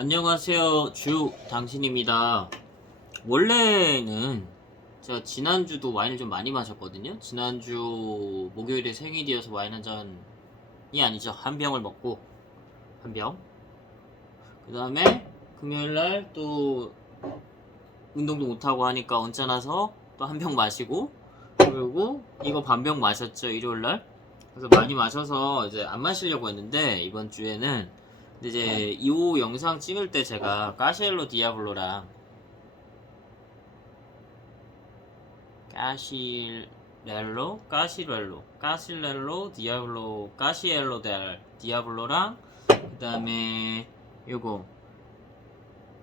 안녕하세요. 당신입니다. 원래는 제가 지난주도 와인을 좀 많이 마셨거든요. 지난주 목요일에 생일이어서 와인 한 잔이 아니죠. 한 병을 먹고, 한 병. 그 다음에 금요일날 또 운동도 못하고 하니까 언짢아서 또 한 병 마시고, 그리고 이거 반 병 마셨죠. 일요일날. 그래서 많이 마셔서 이제 안 마시려고 했는데, 이번 주에는. 근데 이제 이 영상 찍을 때 제가 까시엘로 디아블로랑 까실렐로 디아블로 까시엘로 델 디아블로랑 그 다음에 요거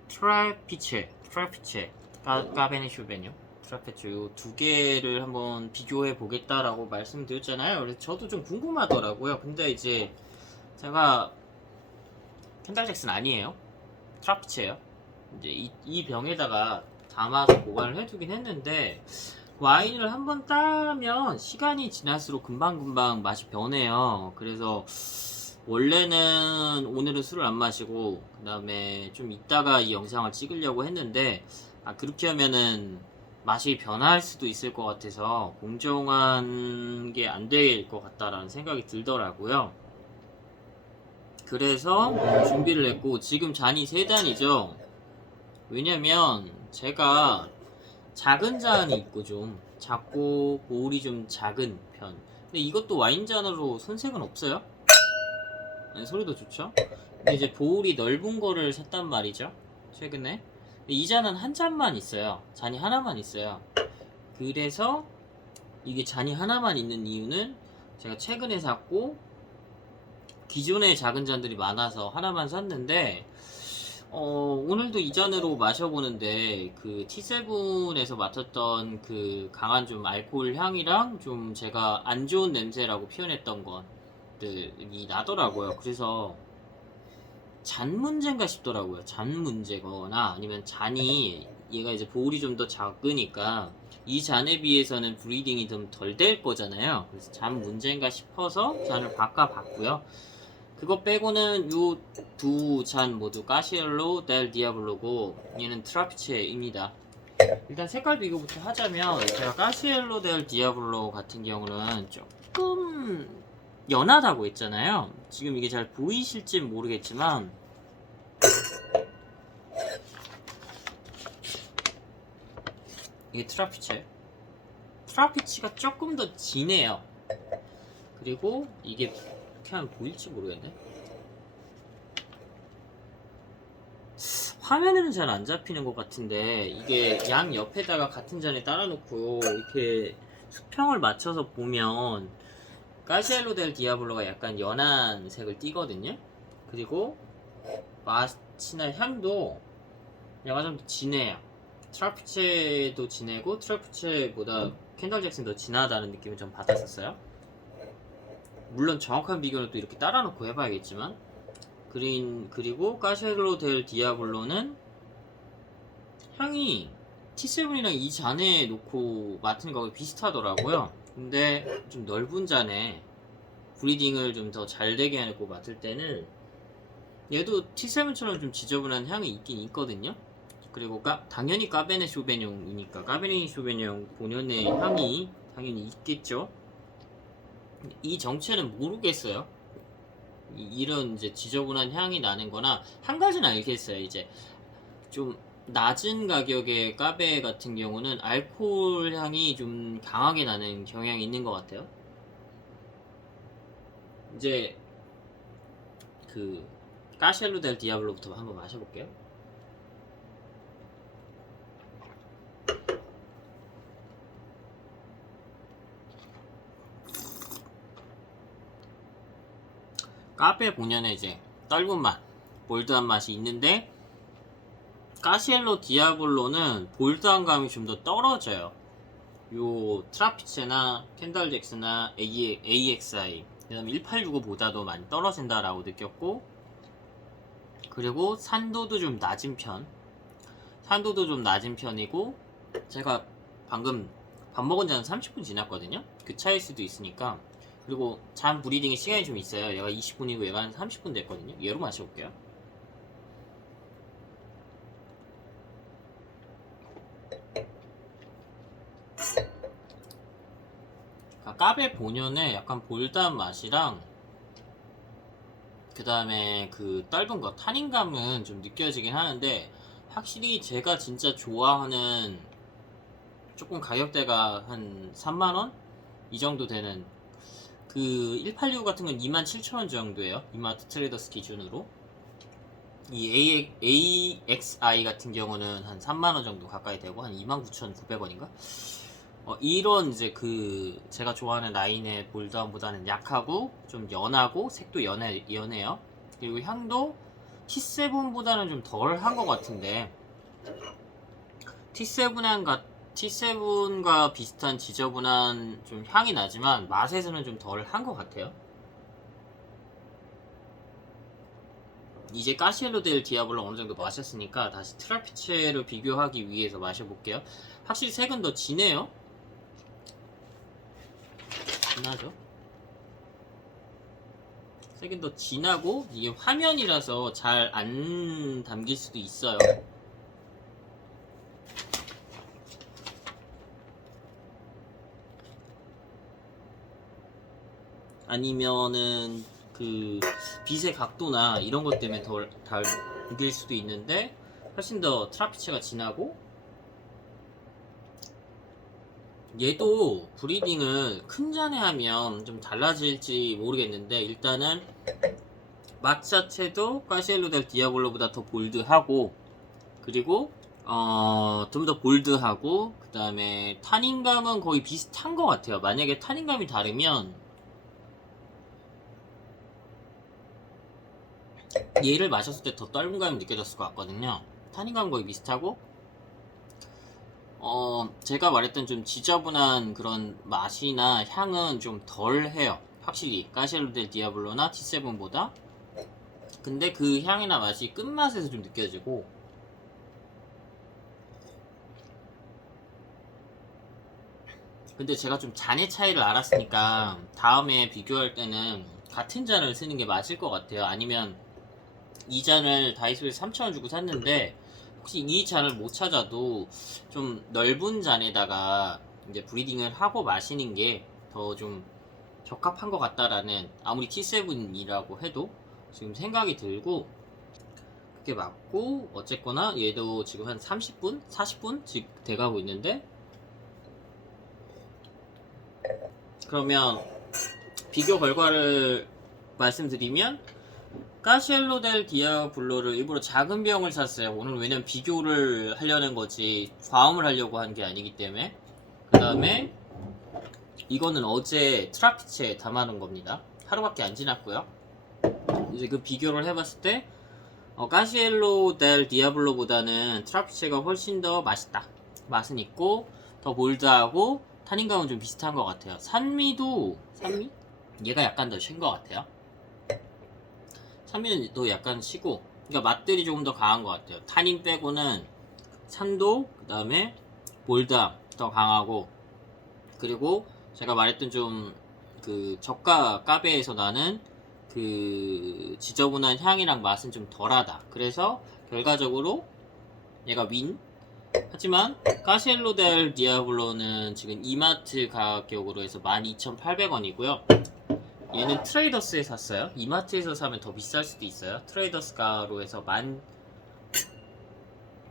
트라피체 까베네 슈베뇨 트라페체 요 두 개를 한번 비교해 보겠다라고 말씀드렸잖아요. 그래서 저도 좀 궁금하더라고요. 근데 이제 제가 켄달 잭슨 아니에요. 트라피체예요. 이제 이 병에다가 담아서 보관을 해두긴 했는데 와인을 한번 따면 시간이 지날수록 금방금방 맛이 변해요. 그래서 원래는 오늘은 술을 안 마시고 그 다음에 좀 이따가 이 영상을 찍으려고 했는데 그렇게 하면은 맛이 변할 수도 있을 것 같아서 공정한 게 안 될 것 같다라는 생각이 들더라고요. 그래서 준비를 했고 지금 잔이 3잔이죠. 왜냐면 제가 작은 잔이 있고 좀 작고 볼이 좀 작은 편. 근데 이것도 와인잔으로 손색은 없어요. 네, 소리도 좋죠. 근데 이제 볼이 넓은 거를 샀단 말이죠. 최근에. 근데 이 잔은 한 잔만 있어요. 잔이 하나만 있어요. 그래서 이게 잔이 하나만 있는 이유는 제가 최근에 샀고 기존에 작은 잔들이 많아서 하나만 샀는데 오늘도 이 잔으로 마셔보는데 그 T7에서 맡았던 그 강한 좀 알코올 향이랑 좀 제가 안 좋은 냄새라고 표현했던 것들이 나더라고요. 그래서 잔 문제인가 싶더라고요. 잔 문제거나 아니면 잔이 얘가 이제 볼이 좀 더 작으니까 이 잔에 비해서는 브리딩이 좀 덜 될 거잖아요. 그래서 잔 문제인가 싶어서 잔을 바꿔봤고요. 그거 빼고는 요 두 잔 모두 까시엘로 델 디아블로고 얘는 트라피체입니다. 일단 색깔 비교부터 하자면 제가 까시엘로 델 디아블로 같은 경우는 조금 연하다고 했잖아요. 지금 이게 잘 보이실지 모르겠지만 이게 트라피치가 조금 더 진해요. 그리고 이게 그냥 보일지 모르겠네. 화면에는 잘 안 잡히는 것 같은데 이게 양 옆에다가 같은 잔에 따라놓고 이렇게 수평을 맞춰서 보면 까시엘로 델 디아블로가 약간 연한 색을 띠거든요. 그리고 맛이나 향도 약간 좀 진해요. 트라피체도 진해고 트라피체보다 켄달 잭슨 더 진하다는 느낌을 좀 받았었어요. 물론 정확한 비교는 또 이렇게 따라놓고 해봐야겠지만 그리고 까시엘로 델 디아블로는 향이 T7이랑 이 잔에 놓고 맡은 거가 비슷하더라고요. 근데 좀 넓은 잔에 브리딩을 좀 더 잘 되게 하고 맡을 때는 얘도 T7처럼 좀 지저분한 향이 있긴 있거든요. 그리고 당연히 까베네 쇼베뇽이니까 까베네 쇼베뇽 본연의 향이 당연히 있겠죠. 이 정체는 모르겠어요. 이런 이제 지저분한 향이 나는 거나 한 가지는 알겠어요. 이제 좀 낮은 가격의 까베 같은 경우는 알코올 향이 좀 강하게 나는 경향이 있는 것 같아요. 이제 그 까시엘로 델 디아블로부터 한번 마셔볼게요. 카페 본연의 이제 떫은 맛, 볼드한 맛이 있는데 까시엘로 디아블로는 볼드한 감이 좀 더 떨어져요. 요 트라피체나 켄달 잭스나 AXI 그다음에 1865보다도 많이 떨어진다라고 느꼈고 그리고 산도도 좀 낮은 편이고 제가 방금 밥 먹은 지는 30분 지났거든요. 그 차일 수도 있으니까. 그리고 잔 브리딩의 시간이 좀 있어요. 얘가 20분이고 얘가 한 30분 됐거든요. 얘로 마셔볼게요. 까베 본연의 약간 볼드한 맛이랑 그 다음에 그 떫은 거 탄닌감은 좀 느껴지긴 하는데, 확실히 제가 진짜 좋아하는 조금 가격대가 한 3만원? 이 정도 되는 그 186 같은 건 27,000원 정도예요. 이마트 트레이더스 기준으로. 이 AXI 같은 경우는 한 3만원 정도 가까이 되고 한 29,900원인가? 이런 이제 그 제가 좋아하는 라인의 볼드함보다는 약하고 좀 연하고 색도 연해요. 그리고 향도 T7보다는 좀 덜한 것 같은데, T7과 비슷한 지저분한 좀 향이 나지만 맛에서는 좀 덜한 것 같아요. 이제 까시엘로 델 디아블로 어느 정도 마셨으니까 다시 트라피체를 비교하기 위해서 마셔볼게요. 확실히 색은 더 진해요. 진하죠? 색은 더 진하고 이게 화면이라서 잘 안 담길 수도 있어요. 아니면은 그 빛의 각도나 이런 것 때문에 덜 담길 수도 있는데, 훨씬 더 트라피체가 진하고, 얘도 브리딩을 큰 잔에 하면 좀 달라질지 모르겠는데, 일단은 맛 자체도 까시엘로 델 디아블로보다 더 볼드하고, 그리고 좀 더 볼드하고, 그 다음에 타닌감은 거의 비슷한 것 같아요. 만약에 타닌감이 다르면 얘를 마셨을 때 더 떫은 감이 느껴졌을 것 같거든요. 타닌감 거의 비슷하고, 제가 말했던 좀 지저분한 그런 맛이나 향은 좀 덜해요. 확실히 까시엘로 델 디아블로나 T7보다. 근데 그 향이나 맛이 끝맛에서 좀 느껴지고, 근데 제가 좀 잔의 차이를 알았으니까 다음에 비교할 때는 같은 잔을 쓰는 게 맞을 것 같아요. 아니면 이 잔을 다이소에서 3,000원 주고 샀는데 혹시 이 잔을 못 찾아도 좀 넓은 잔에다가 이제 브리딩을 하고 마시는 게 더 좀 적합한 것 같다라는, 아무리 T7이라고 해도 지금 생각이 들고, 그게 맞고, 어쨌거나 얘도 지금 한 30분? 40분? 지금 돼가고 있는데, 그러면 비교 결과를 말씀드리면, 까시엘로 델 디아블로를 일부러 작은 병을 샀어요. 오늘 왜냐면 비교를 하려는 거지 과음을 하려고 한 게 아니기 때문에. 그 다음에 이거는 어제 트라피체에 담아놓은 겁니다. 하루밖에 안 지났고요. 이제 그 비교를 해봤을 때 까시엘로 델 디아블로보다는 트라피체가 훨씬 더 맛있다. 맛은 있고 더 볼드하고 타닌감은 좀 비슷한 것 같아요. 산미? 얘가 약간 더 신 것 같아요. 산미는 또 약간 시고, 그러니까 맛들이 조금 더 강한 것 같아요. 타닌 빼고는 산도, 그 다음에 볼드함 더 강하고, 그리고 제가 말했던 좀 그 저가 까베에서 나는 그 지저분한 향이랑 맛은 좀 덜하다. 그래서 결과적으로 얘가 윈. 하지만 까시엘로 델 디아블로는 지금 이마트 가격으로 해서 12,800원이고요. 얘는 트레이더스에 샀어요. 이마트에서 사면 더 비쌀 수도 있어요. 트레이더스가로 해서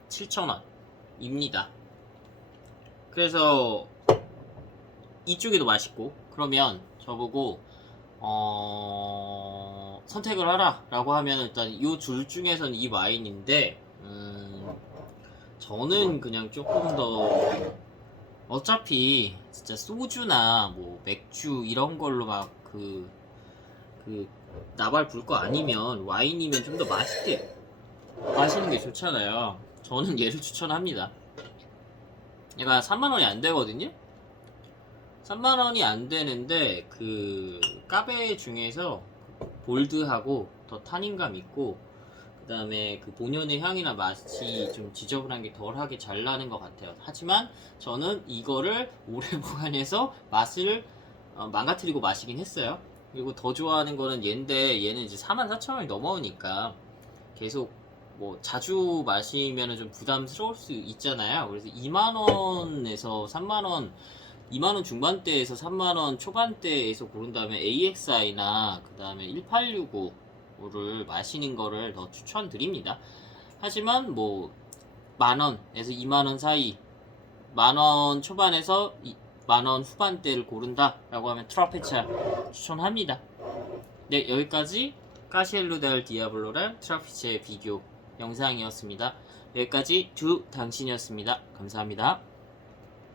17,000원입니다. 그래서 이쪽이 더 맛있고, 그러면 저보고 선택을 하라 라고 하면 일단 이 둘 중에서는 이 와인인데, 저는 그냥 조금 더, 어차피 진짜 소주나 뭐 맥주 이런 걸로 막 나발 불 거 아니면 와인이면 좀 더 맛있게 마시는 게 좋잖아요. 저는 얘를 추천합니다. 얘가 3만원이 안 되거든요? 3만원이 안 되는데 그 까베 중에서 볼드하고 더 타닌감 있고, 그 다음에 그 본연의 향이나 맛이 좀 지저분한 게 덜하게 잘 나는 것 같아요. 하지만 저는 이거를 오래 보관해서 맛을 망가뜨리고 마시긴 했어요. 그리고 더 좋아하는 거는 얘인데, 얘는 이제 44,000원이 넘어오니까 계속 뭐 자주 마시면 좀 부담스러울 수 있잖아요. 그래서 2만원에서 3만원 2만원 중반대에서 3만원 초반대에서 고른다면 AXI나 그 다음에 1865를 마시는 거를 더 추천드립니다. 하지만 뭐 만원에서 2만원 사이, 만원 초반에서 만원 후반대를 고른다 라고 하면 트라페치아 추천합니다. 네, 여기까지 까시엘루달 디아블로랑 트라페치아의 비교 영상이었습니다. 여기까지 두 당신이었습니다. 감사합니다.